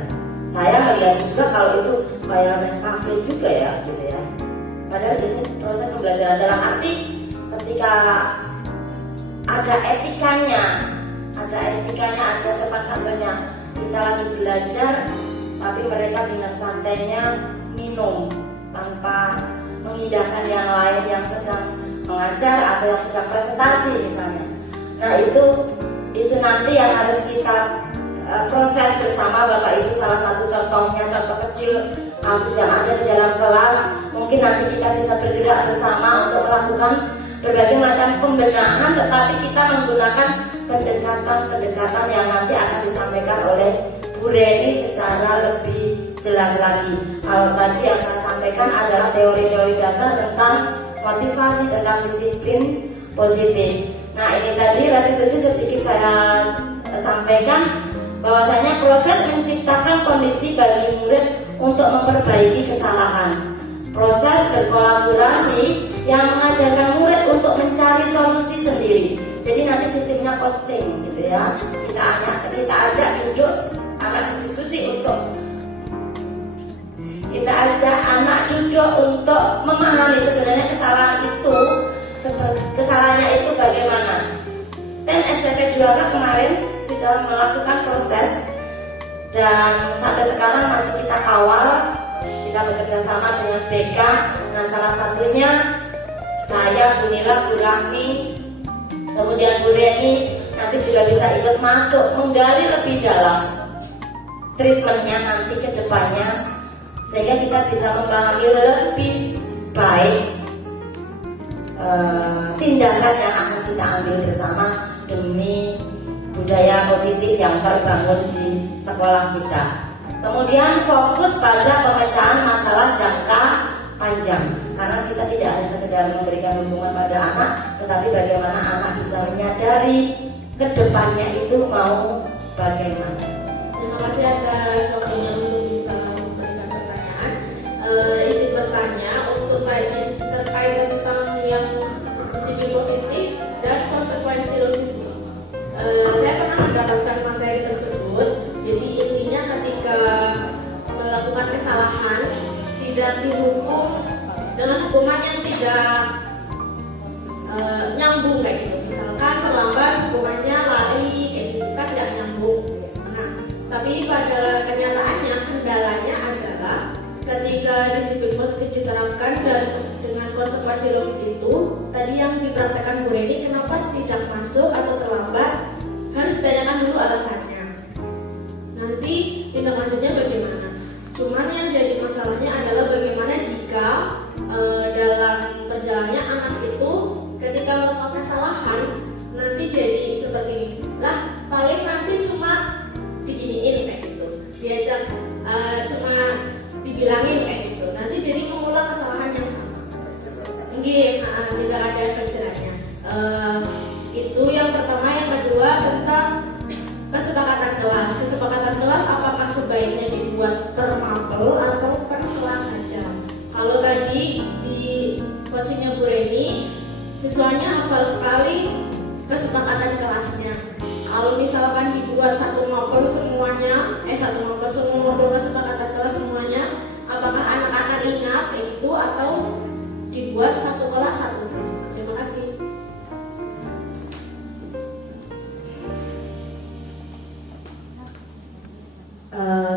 Saya melihat juga kalau itu kayak main kafe juga ya, gitu ya. Padahal ini proses pembelajaran dalam arti ketika ada etikanya, ada sopan santunnya. Kita lagi belajar, tapi mereka dengan santainya minum tanpa mengindahkan yang lain yang sedang mengajar atau yang sedang presentasi misalnya. Nah itu nanti yang harus kita proses bersama Bapak Ibu. Salah satu contohnya, contoh kecil kasus yang ada di dalam kelas. Mungkin nanti kita bisa bergerak bersama untuk melakukan berbagai macam pembenahan, tetapi kita menggunakan pendekatan yang nanti akan disampaikan oleh Bu Reni secara lebih jelas lagi. Kalau tadi yang saya sampaikan adalah teori-teori dasar tentang motivasi, tentang disiplin positif. Nah ini tadi restitusi sedikit saya sampaikan bahwasanya proses menciptakan kondisi bagi murid untuk memperbaiki kesalahan. Proses berkolaborasi yang mengajarkan murid untuk mencari solusi sendiri. Jadi nanti sistemnya coaching gitu ya. Kita ajak duduk anak diskusi untuk memahami sebenarnya kesalahannya itu bagaimana. Tim SDP 2K kemarin sudah melakukan proses dan sampai sekarang masih kita kawal. Kita bekerja sama dengan BK. Nah salah satunya saya, Bu Nila, Bu Rahmi, kemudian Bu Reni nanti juga bisa ikut masuk menggali lebih dalam treatmentnya nanti ke depannya, sehingga kita bisa memahami lebih baik tindakan yang akan kita ambil bersama demi budaya positif yang terbangun di sekolah kita. Kemudian fokus pada pemecahan masalah jangka panjang, karena kita tidak hanya sekedar memberikan dukungan pada anak, tetapi bagaimana anak bisa menyadari ke depannya itu mau bagaimana. Terima kasih atas waktunya untuk bisa memberikan pertanyaan. Izin bertanya untuk terkait tentang yang disiplin positif dan konsekuensi logistik. Saya pernah mendapatkan materi tersebut. Jadi intinya ketika melakukan kesalahan tidak dihukum dengan hukuman yang tidak nyambung kayak gitu. Misalkan terlambat hukumannya lari kayak gitu kan tidak nyambung. Nah, tapi pada kenyataannya kendalanya adalah ketika disiplin positif diterapkan dan dengan konsekuensi logis itu tadi yang dipraktekkan Bu Reni, kenapa tidak masuk atau terlambat harus ditanyakan dulu alasannya. Nanti tindak lanjutnya bagaimana. Cuman yang jadi masalahnya adalah bagaimana jika dalam perjalanannya anak itu ketika melakukan kesalahan nanti jadi seperti ini. Lah paling nanti cuma diginiin kayak gitu, diajak cuma dibilangin kayak gitu, nanti jadi mengulang kesalahan yang sama. Tidak ada kerjanya. Itu yang pertama. Yang kedua tentang kesepakatan kelas. Kesepakatan kelas apakah sebaiknya dibuat per mapel atau per kelas saja? Kalau tadi di coachingnya Bu Reni, siswanya hafal sekali kesepakatan kelasnya. Kalau misalkan dibuat satu mapel semuanya, semua mapel kesepakatan kelas semuanya, apakah anak akan ingat itu atau dibuat satu kelas satu saja? Terima kasih.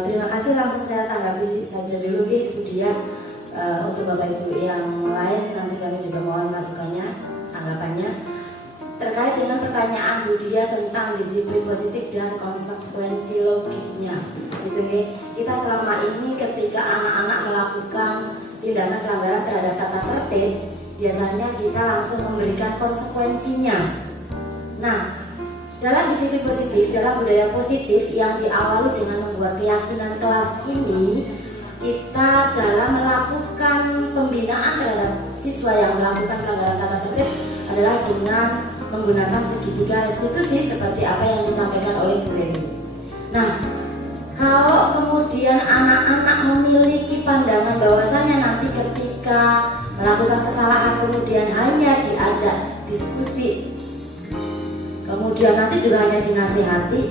Terima kasih, langsung saya tanggapi saja dulu kemudian untuk Bapak Ibu yang lain nanti kami juga mohon masukannya, tanggapannya terkait dengan pertanyaan Bu Dia tentang disiplin positif dan konsekuensi logisnya. Gitu nih, kita selama ini ketika anak-anak melakukan tindakan pelanggaran terhadap tata tertib, biasanya kita langsung memberikan konsekuensinya. Nah, dalam disiplin positif, dalam budaya positif yang diawali dengan membuat keyakinan kelas ini, kita dalam melakukan pembinaan terhadap siswa yang melakukan pelanggaran tata tertib adalah dengan menggunakan segitiga restitusi seperti apa yang disampaikan oleh Bu Reni. Nah, kalau kemudian anak-anak memiliki pandangan bahwasanya nanti ketika melakukan kesalahan kemudian hanya diajak diskusi, kemudian nanti juga hanya dinasihati,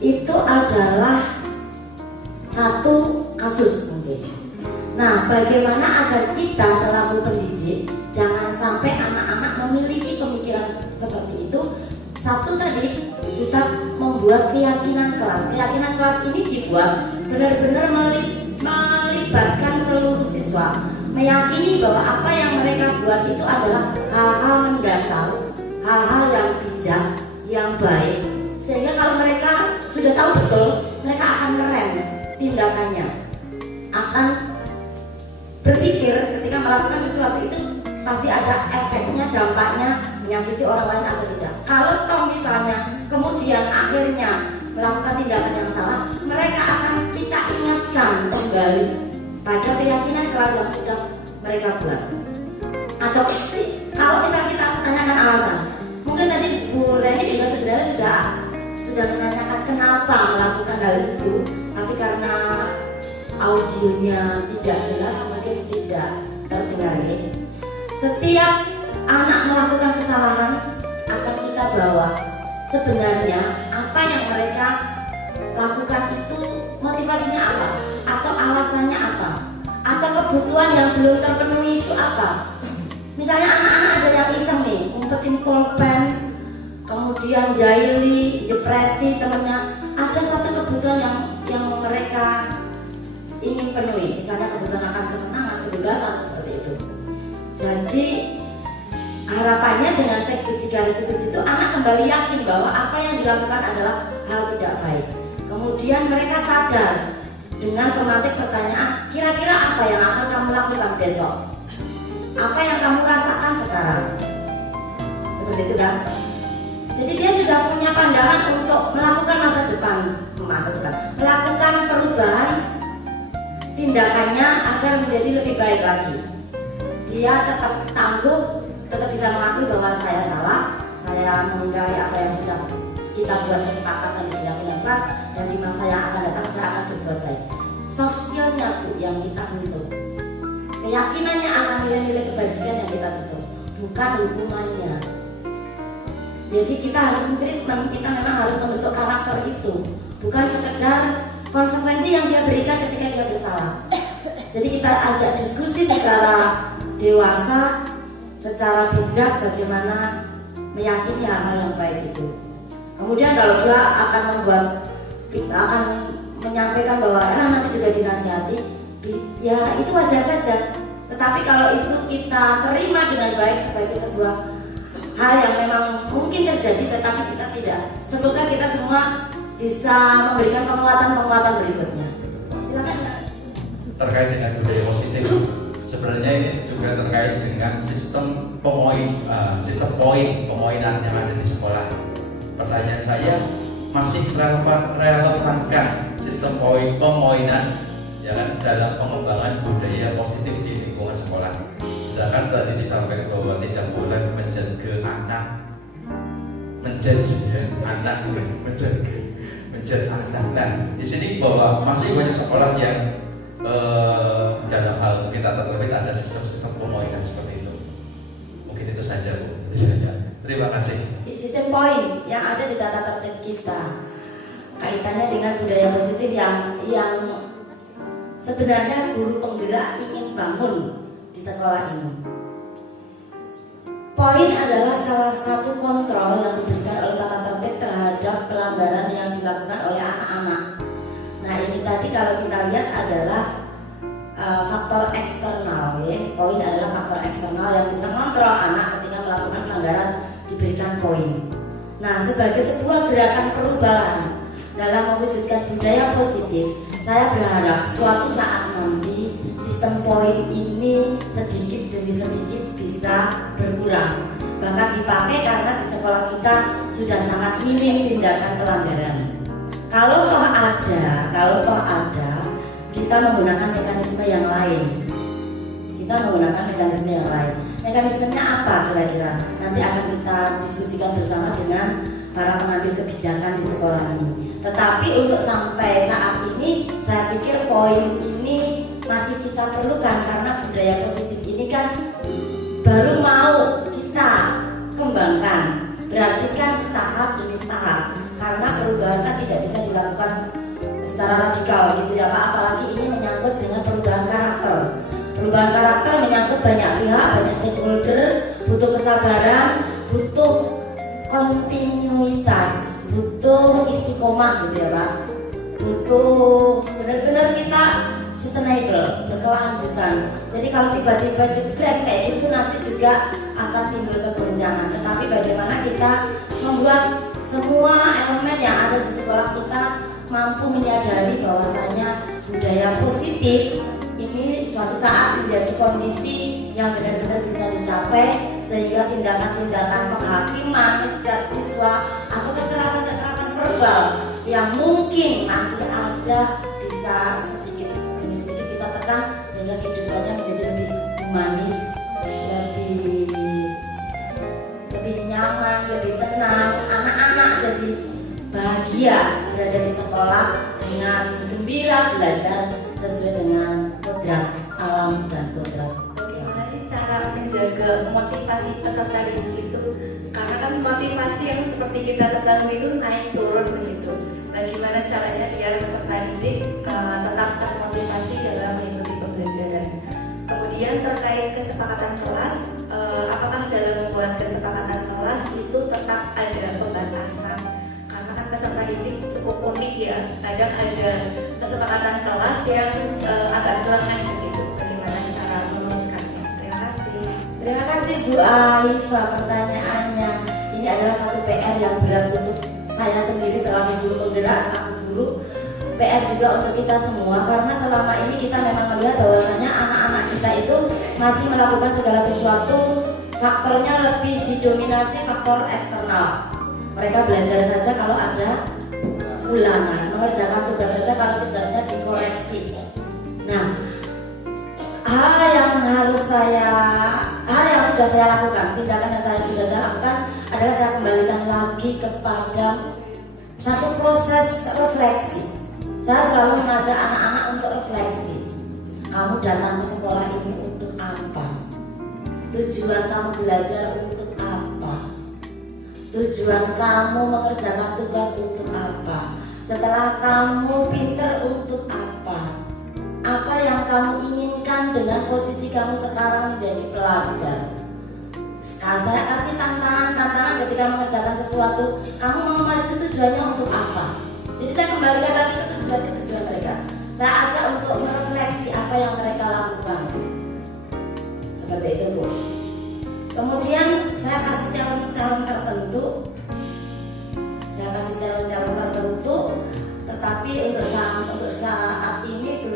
itu adalah satu kasus mungkin. Nah, bagaimana agar kita selaku pendidik jangan sampai anak-anak memiliki pemikiran seperti itu? Satu tadi, kita membuat keyakinan kelas. Keyakinan kelas ini dibuat benar-benar melibatkan seluruh siswa, meyakini bahwa apa yang mereka buat itu adalah hal-hal mendasar, hal-hal yang bijak, yang baik, sehingga kalau mereka sudah tahu betul, mereka akan ngerem tindakannya, akan berpikir ketika melakukan sesuatu itu pasti ada efeknya, dampaknya, menyakiti orang lain atau tidak. Kalau toh misalnya kemudian akhirnya melakukan tindakan yang salah, mereka akan kita ingatkan kembali pada keyakinan kelas yang sudah mereka buat. Atau kalau misalnya kita tanyakan alasan, mungkin tadi Bu Reni juga sebenarnya sudah menanyakan kenapa melakukan hal itu, tapi karena audionya tidak jelas mungkin tidak terdengar. Setiap anak melakukan kesalahan akan kita bawa sebenarnya apa yang mereka lakukan itu motivasinya apa, atau alasannya apa, atau kebutuhan yang belum terpenuhi itu apa. Misalnya anak-anak ada yang iseng nih, ngumpetin pulpen, kemudian jahili, jepreti temennya. Ada satu kebutuhan yang mereka ingin penuhi, misalnya kebutuhan akan kesenangan, kebebasan seperti itu. Jadi harapannya dengan sektor 3 itu anak kembali yakin bahwa apa yang dilakukan adalah hal tidak baik. Kemudian mereka sadar dengan memantik pertanyaan, kira-kira apa yang akan kamu lakukan besok? Apa yang kamu rasakan sekarang? Seperti itu kan? Jadi dia sudah punya pandangan untuk melakukan masa depan, melakukan perubahan tindakannya agar menjadi lebih baik lagi. Dia tetap tangguh, tetap bisa mengakui bahwa saya salah, saya mengingkari apa yang sudah kita buat kesepakatan di keyakinan kelas, dan di masa yang akan datang saya akan berbuat baik. Soft skillnya Bu yang kita sentuh, keyakinannya akan nilai-nilai kebajikan yang kita sentuh, bukan hukumannya. Jadi kita harus treatment, kita memang harus membentuk karakter itu, bukan sekedar konsekuensi yang dia berikan ketika dia bersalah. Jadi kita ajak diskusi secara dewasa, secara bijak bagaimana meyakini hal-hal yang baik itu. Kemudian kalau dia akan menyampaikan bahwa nanti juga dinasihati, ya itu wajar saja. Tetapi kalau itu kita terima dengan baik sebagai sebuah hal yang memang mungkin terjadi, tetapi kita tidak. Semoga kita semua bisa memberikan penguatan berikutnya. Silakan. Terkait dengan budaya positif, sebenarnya ini juga terkait dengan sistem pemoinan yang ada di sekolah. Pertanyaan saya, masih relevankah sistem pemoinan ya kan, dalam pengembangan budaya positif di lingkungan sekolah? Sedangkan tadi disampaikan bahwa tidak boleh menjaga anak, menjudge anak. Nah, di sini bahwa masih banyak sekolah yang dalam hal kita terlebih ada sistem pemoinan seperti itu. Mungkin itu saja Bu. Terima kasih. Sistem poin yang ada di tata tertib kita kaitannya dengan budaya positif yang sebenarnya guru penggerak ingin bangun di sekolah ini. Poin adalah salah satu kontrol yang diberikan oleh tata tertib terhadap pelanggaran yang dilakukan oleh anak-anak. Nah ini tadi kalau kita lihat adalah faktor eksternal ya. Poin adalah faktor eksternal yang bisa mengontrol anak ketika melakukan pelanggaran, diberikan poin. Nah sebagai sebuah gerakan perubahan dalam mewujudkan budaya positif, saya berharap suatu saat nanti sistem poin ini sedikit demi sedikit bisa berkurang, bahkan dipakai karena di sekolah kita sudah sangat minim tindakan pelanggaran. Kalau toh ada, kita menggunakan mekanisme yang lain. Mekanismenya apa kira-kira? Nanti akan kita diskusikan bersama dengan para pengambil kebijakan di sekolah ini. Tetapi untuk sampai saat ini, saya pikir poin ini masih kita perlukan karena budaya positif ini kan baru mau kita kembangkan, berarti kan setahap demi setahap, karena perubahan kan tidak bisa dilakukan secara radikal gitu ya Pak, apalagi ini menyangkut dengan perubahan karakter. Perubahan karakter menyangkut banyak pihak, banyak stakeholder, butuh kesabaran, butuh kontinuitas, butuh istiqomah gitu ya Pak, butuh benar-benar kita sustainable, berkelanjutan. Jadi kalau tiba-tiba jeblek kayak gitu nanti juga akan timbul kegoncangan. Tetapi bagaimana kita membuat semua elemen yang ada di sekolah kita mampu menyadari bahwasanya budaya positif ini suatu saat menjadi kondisi yang benar-benar bisa dicapai, sehingga tindakan-tindakan penghakiman, mengejar siswa atau kekerasan-kekerasan verbal yang mungkin masih ada bisa sedikit demi sedikit kita tekan, sehingga kehidupannya menjadi lebih humanis, lebih nyaman, lebih tenang. Anak-anak jadi bahagia berada di sekolah dengan gembira belajar sesuai dengan kodrat alam dan kodrat. Bagaimana sih cara menjaga motivasi peserta didik itu? Karena kan motivasi yang seperti kita ketahui itu naik turun begitu. Bagaimana caranya biar peserta didik tetap termotivasi dalam mengikuti pembelajaran? Kemudian terkait kesepakatan kelas, apakah dalam membuat kesepakatan kelas itu tetap ada pembatasan? Karena kan peserta didik cukup unik ya. Kadang ada kesepakatan kelas yang agak lengan begitu. Bagaimana cara meneruskannya? Terima kasih. Terima kasih Bu Alifa pertanyaannya. Ini adalah satu PR yang berat untuk saya sendiri selaku guru penggerak, selaku guru. PR juga untuk kita semua, karena selama ini kita memang melihat bahwasanya anak-anak kita itu masih melakukan segala sesuatu, faktornya lebih didominasi faktor eksternal. Mereka belajar saja kalau ada ulangan, mengerjakan tugas saja kalau tugasnya dikoreksi. Nah, hal yang sudah saya lakukan, tindakan yang sudah saya lakukan adalah saya kembalikan lagi kepada satu proses refleksi. Saya selalu mengajak anak-anak untuk refleksi. Kamu datang ke sekolah ini untuk apa? Tujuan kamu belajar untuk apa? Tujuan kamu mengerjakan tugas untuk apa? Setelah kamu pinter untuk apa? Apa yang kamu inginkan dengan posisi kamu sekarang menjadi pelajar? Saya kasih tantangan ketika mengerjakan sesuatu. Kamu mau maju, tujuannya untuk apa? Jadi saya kembalikan lagi ke tujuan mereka. Saya ajak untuk merefleksi apa yang mereka lakukan. Seperti itu Bu. Kemudian saya kasih calon-calon tertentu. Tetapi untuk saat ini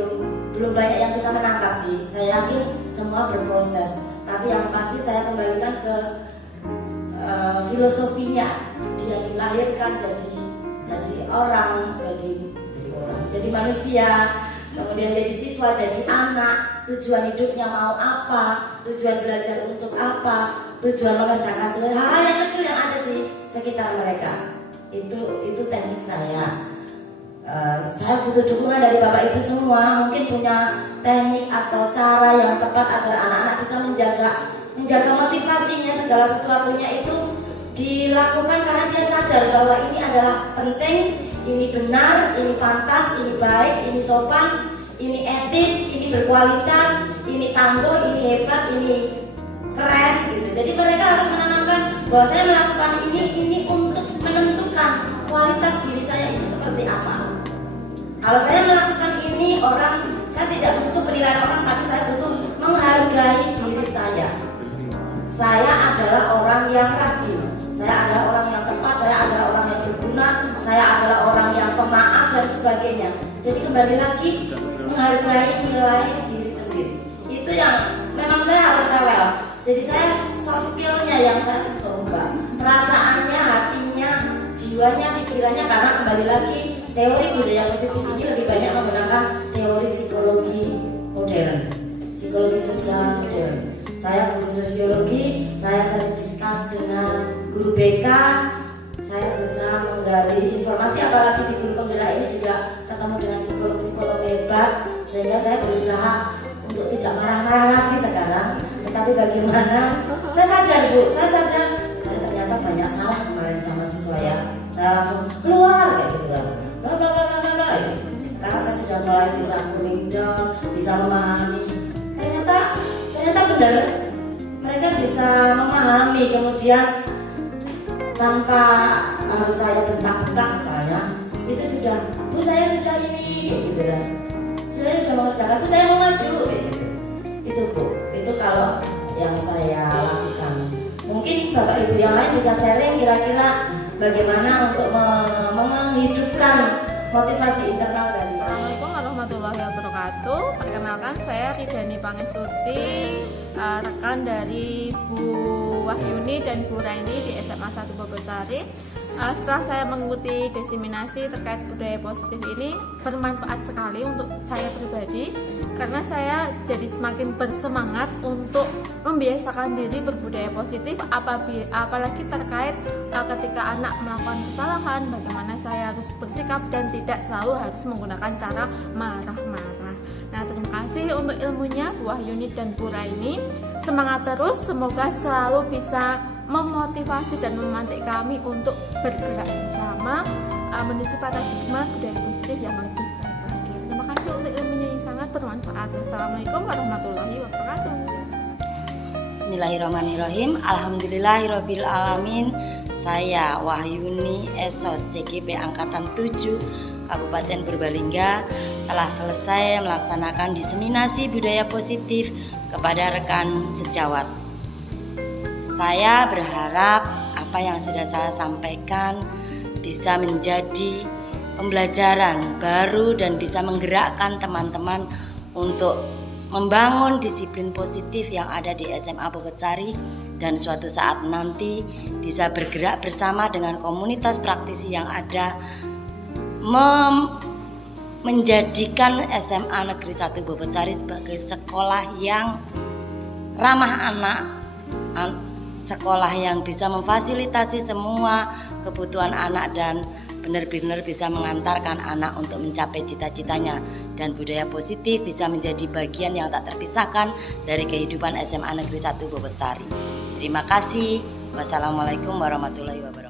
belum banyak yang bisa menangkap sih. Saya yakin semua berproses. Tapi yang pasti saya kembalikan ke filosofinya. Dia dilahirkan jadi orang, jadi manusia, kemudian jadi siswa, jadi anak. Tujuan hidupnya mau apa, tujuan belajar untuk apa, tujuan mengerjakan hal yang kecil yang ada di sekitar mereka. Itu teknik saya. Saya butuh dukungan dari Bapak Ibu semua, mungkin punya teknik atau cara yang tepat agar anak-anak bisa menjaga motivasinya, segala sesuatunya itu dilakukan karena dia sadar bahwa ini adalah penting, ini benar, ini pantas, ini baik, ini sopan, ini etis, ini berkualitas, ini tangguh, ini hebat, ini keren gitu. Jadi mereka harus menanamkan bahwa saya melakukan ini untuk menentukan kualitas diri saya itu seperti apa. Kalau saya melakukan ini, saya tidak butuh penilaian orang, tapi saya butuh menghargai diri saya. Saya adalah orang yang rajin, saya adalah orang yang tepat, saya adalah orang yang berguna, saya adalah orang yang pemaaf dan sebagainya. Jadi kembali lagi menghargai nilai diri sendiri. Itu yang memang saya harus rewel. Jadi saya soft skillnya yang saya coba, perasaannya, hatinya, jiwanya, pikirannya, karena kembali lagi teori budaya positif ini lebih banyak menggunakan teori psikologi modern, psikologi sosial modern. Saya guru sosiologi, saya sering diskus dengan guru BK, saya berusaha menggali informasi, apalagi di guru penggerak ini juga ketemu dengan psikolog-psikolog hebat, sehingga saya berusaha untuk tidak marah-marah lagi sekarang, Tapi bagaimana? Saya sadar Bu, saya ternyata banyak salah kemarin sama siswa ya. Saya langsung keluar kayak gitu kan. Sekarang saya sudah mulai bisa cooling down, bisa memahami. Ternyata benar, mereka bisa memahami, kemudian tanpa harus saya bentak-bentak misalnya, itu sudah, Bu saya sudah ini, gitu kan. Saya sudah mengerjakan, Bu saya mau maju, gitu. Itu Bu, itu kalau yang saya lakukan. Mungkin Bapak Ibu yang lain bisa sharing kira-kira bagaimana untuk menghidupkan motivasi internal dari. Assalamualaikum warahmatullahi wabarakatuh. Perkenalkan saya Ridani Pangestuti, rekan dari Bu Wahyuni dan Bu Raini di SMA 1 Bobosari. Setelah saya mengikuti diseminasi terkait budaya positif ini, bermanfaat sekali untuk saya pribadi karena saya jadi semakin bersemangat untuk membiasakan diri berbudaya positif, apalagi terkait ketika anak melakukan kesalahan, bagaimana saya harus bersikap dan tidak selalu harus menggunakan cara marah-marah. Nah, terima kasih untuk ilmunya Bu Wahyuni dan Bu Raini. Semangat terus, semoga selalu bisa memotivasi dan memantik kami untuk bergerak bersama menuju paradigma budaya positif yang lebih baik lagi. Terima kasih untuk ilmunya yang sangat bermanfaat. Wassalamualaikum warahmatullahi wabarakatuh. Bismillahirrahmanirrahim. Alhamdulillahirabbil alamin. Saya Wahyuni Esos CGP Angkatan 7 Kabupaten Purbalingga telah selesai melaksanakan diseminasi budaya positif kepada rekan sejawat. Saya berharap apa yang sudah saya sampaikan bisa menjadi pembelajaran baru dan bisa menggerakkan teman-teman untuk membangun disiplin positif yang ada di SMA Bobosari dan suatu saat nanti bisa bergerak bersama dengan komunitas praktisi yang ada menjadikan SMA Negeri 1 Bobosari sebagai sekolah yang ramah anak, sekolah yang bisa memfasilitasi semua kebutuhan anak dan benar-benar bisa mengantarkan anak untuk mencapai cita-citanya, dan budaya positif bisa menjadi bagian yang tak terpisahkan dari kehidupan SMA Negeri 1 Bobosari. Terima kasih. Wassalamualaikum warahmatullahi wabarakatuh.